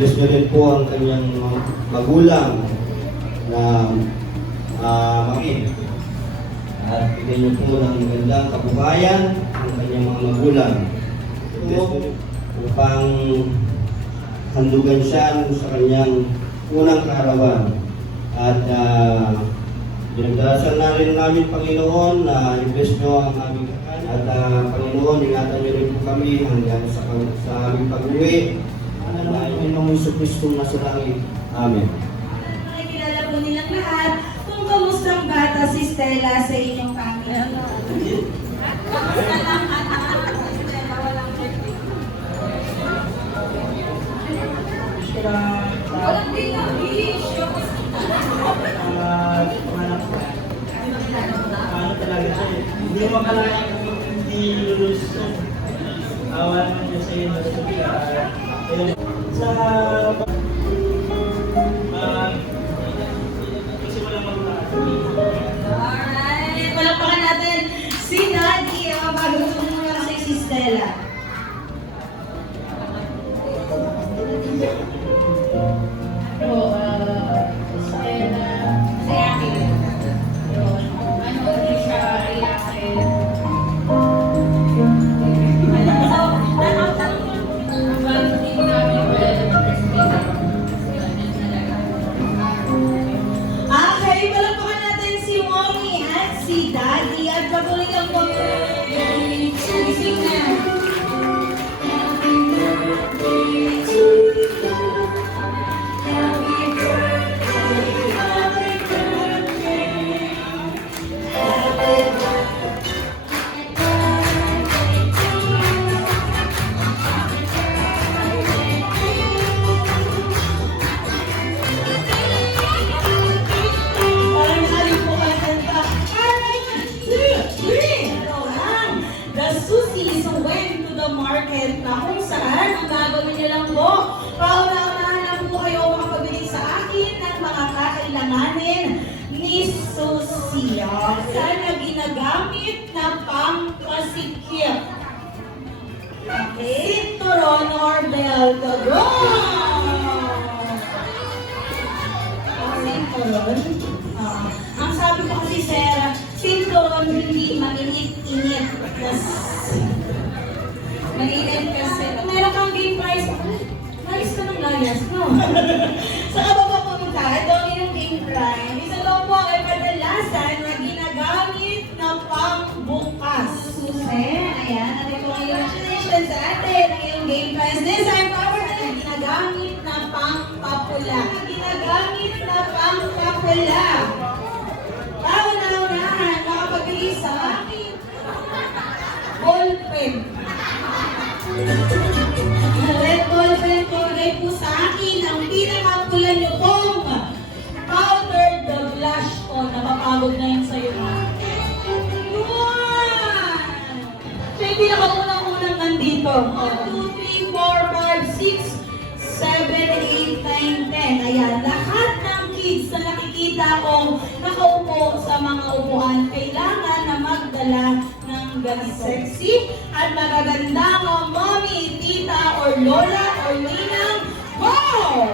i-bless niyo rin po ang kanyang magulang na makin. At bigyan niyo po ng magandang kabuhayan ang kanyang mga magulang. Upang handugan siya sa kanyang unang kaarawan. At dinagdarasan na rin namin, Panginoon, na i-bless nyo ang aming kakan. At Panginoon, ingatan nyo rin po kami hanggang sa aming pag-uwi. Ano na ang Panginoong Jesucristo na sa langit. Amen. Nakikilala po nilang lahat kung kamustang bata si Stella sa inyong pamilya. Kamusta lang anak? Stella, walang birthday. Walang bilang, wish. Ano talaga siya eh. Hindi mo makalain kung hindi lulus siya. Awa naman niya sa'yo na siya. Sa kasi walang magkakaroon. Alright, palakpakan natin si Daddy. Bago tumulong sa si Stella. Na kung saan ang gagawin niyo lang po, pauna-unahan lang po kayo makapabili sa akin ng mga kakailanganin ni Susia. Sana ginagamit na pampasikip. Okay? Cinturon or belt. Go! Cinturon. Ang sabi ko kasi, Sarah, cinturon hindi mainit-init. Mainit kasi. Meron kang game prize. Nice ka ng layas, no? Sa kababa pumunta, ito ang inyong game prize. Isa daw po ay kadalasan na ginagamit na pangbukas. Suse, ayan. At ito ang iyong congratulations sa atin. Ang iyong game prize. This ay power na ginagamit na pangpapula. Ginagamit na pangpapula. Taon-taonahan, makapagpili sa akin. Ballpen. Red ballpen ko rin po sa akin ang pinakapula nyo pong powder the blush ko. Napapagod na yun sa'yo. Yun! Siya yung pinakaunang-unang nandito. 1, 2, 3, 4, 5, 6, 7, 8, 9, 10. Ayan, lahat ng kids na nakikita kong nakaupo sa mga upuan, kailangan na magdala ng ganito sexy at magagandang mommy, tita, or lola, or ninang. Wow!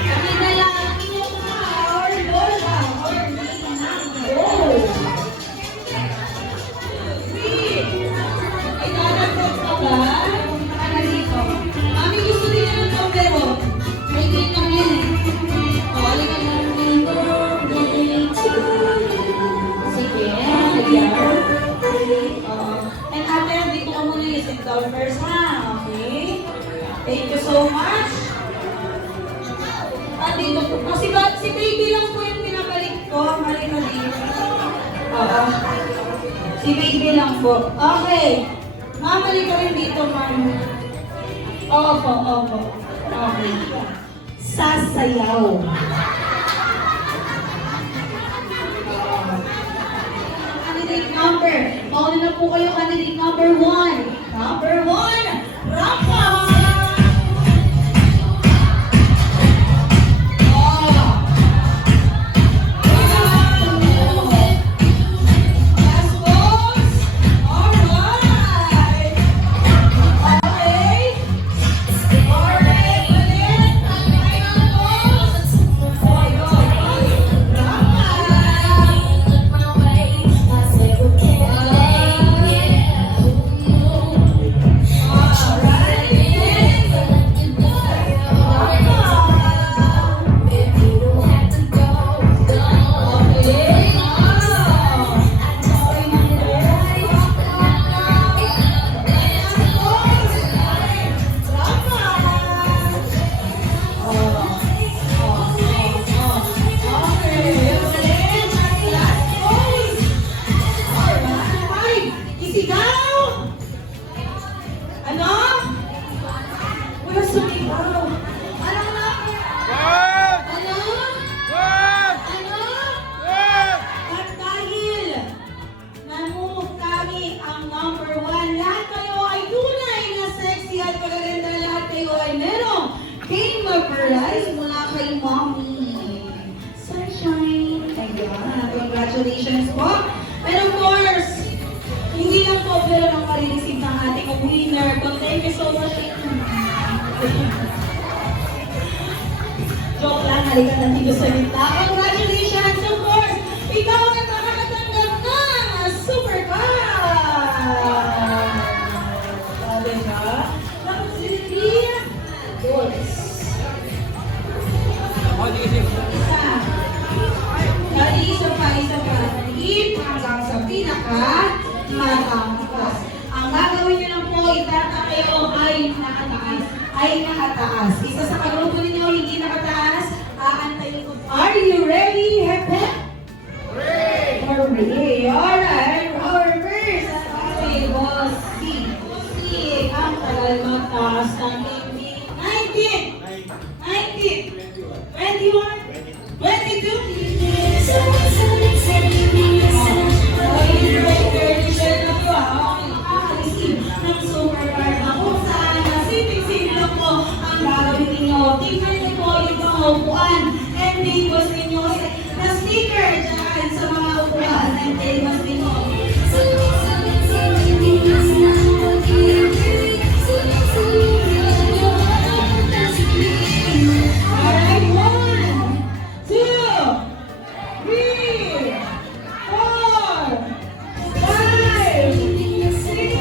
Kami na lang inyong mga or lola, or ninang. Wow! Ay, nakakagod ka ba? Ano dito? Mami, gusto din na ng sombrero. May green lang yun eh. O, alin ka lang. Sige, ayan. And after, dito ka muna yung sit down first, ha? Okay? Thank you so much. At dito po. Si baby lang po yung pinabalik ko. Mali-mali. Oo. Si baby lang po. Okay. Mamali ka rin dito, ma'am. Opo, opo. Okay. Sasayaw. Candidate number. Mauna na po kayo, candidate number 1. Number 1, Rafa! Alright. Okay. Pero sumigaw. Ano na? Ano? Ano? At dahil namove kami ang number 1, lahat kayo ay tunay na sexy at magaganda, lahat kayo ay merong Game Prize mula kay Mommy Sunshine. Ayan, congratulations po. And of course, hindi lang po pero ang marireceive ng ating winner. But thank you so much. Joke lang, halika na dito sa gitna. Congratulations, of course! Ikaw ang nakakatanggap ng supercar! Sabi ka? Napasili? Goods. Isa. Dali, isa pa. Higit hanggang sa pinaka-matangkas. Ang gagawin niyo lang po, itatayo ay nakataas. Isa sa kagrupo ninyo, hindi nakataas. Aantayin ko. Are you ready, Hepe? Ready. Alright. Our first. Okay, boss C. Ang tagal mataas ng 19. 21. 22. Upuan and tables ninyo na sticker dyan sa mga upuan and tables ninyo. Alright, 1, 2, 3, 4, 5, 6,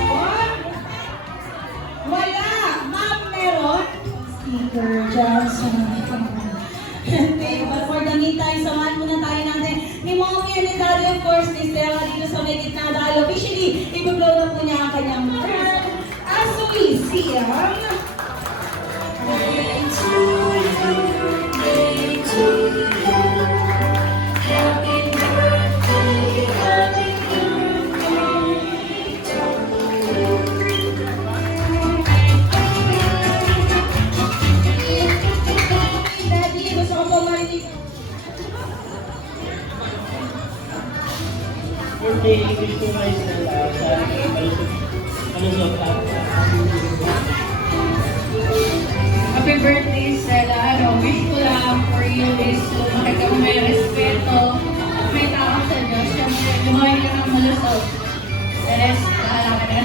wala. Ma'am, meron sticker dyan sa mga okay, but for the meantime, samahan muna tayo natin ni Mommy and ni Daddy, of course, ni Stella dito sa may gitna dahil officially, i-blow na po niya ang kanyang first. As we see, birthday wish ko kay Stella sa malusog ka. Happy birthday, Stella. Wish ko lang for you is makita mo may respeto at may takot sa Diyos. Siyempre, lumayan ka ng malusog. The rest, bahala ka na.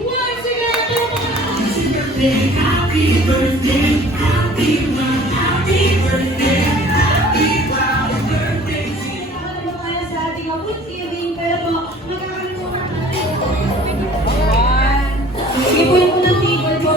once again, Happy birthday, happy birthday, proud birthday. ano ba kaya sa ating Thanksgiving, pero magkakaroon natin. Ipunin ko ng table ko.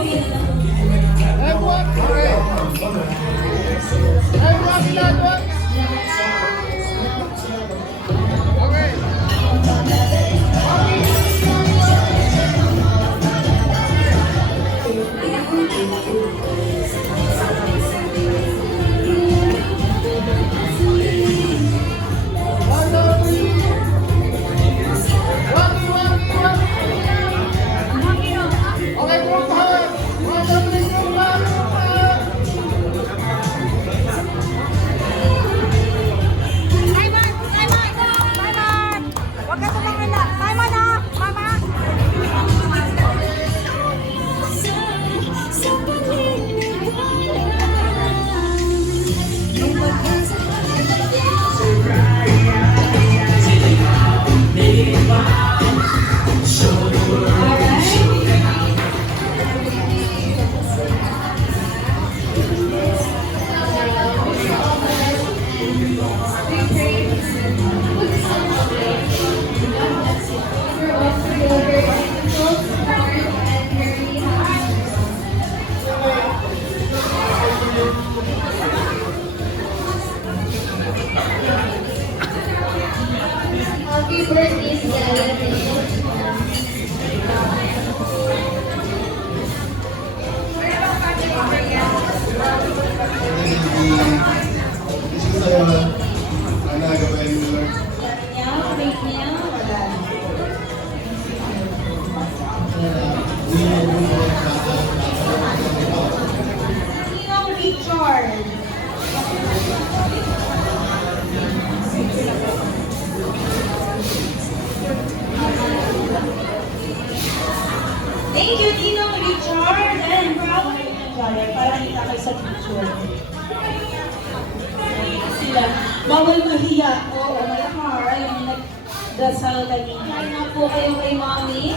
Happy birthday, Stella. Gusto ko sa'yo, Ana, gabayan mo lang. Thank you, Ninong Richard and Bravo Enjoyer para kita kayo sa picture. Sila, bawal mahiya. Oo, may car, yung nagdasal kanina. Ay na po kayo kay Mommy,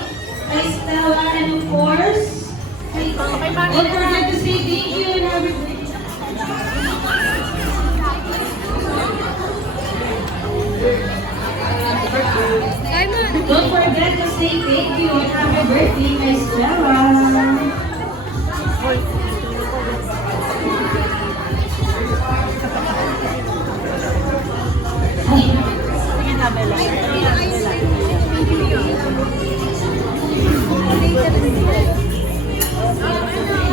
kay Stella, and of course, don't forget to say thank you and happy birthday. Don't forget to say thank you and happy birthday, kay Stella.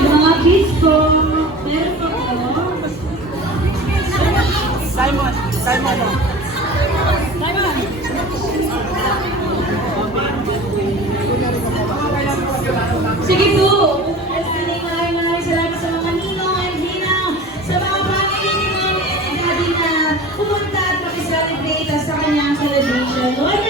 Yung mga kids ko, meron pa ko. Sige po. Maraming salamat sa mga ninong and ninang, sa mga family ni Mommy and Daddy na pumunta at makiselebrate sa kanyang celebration.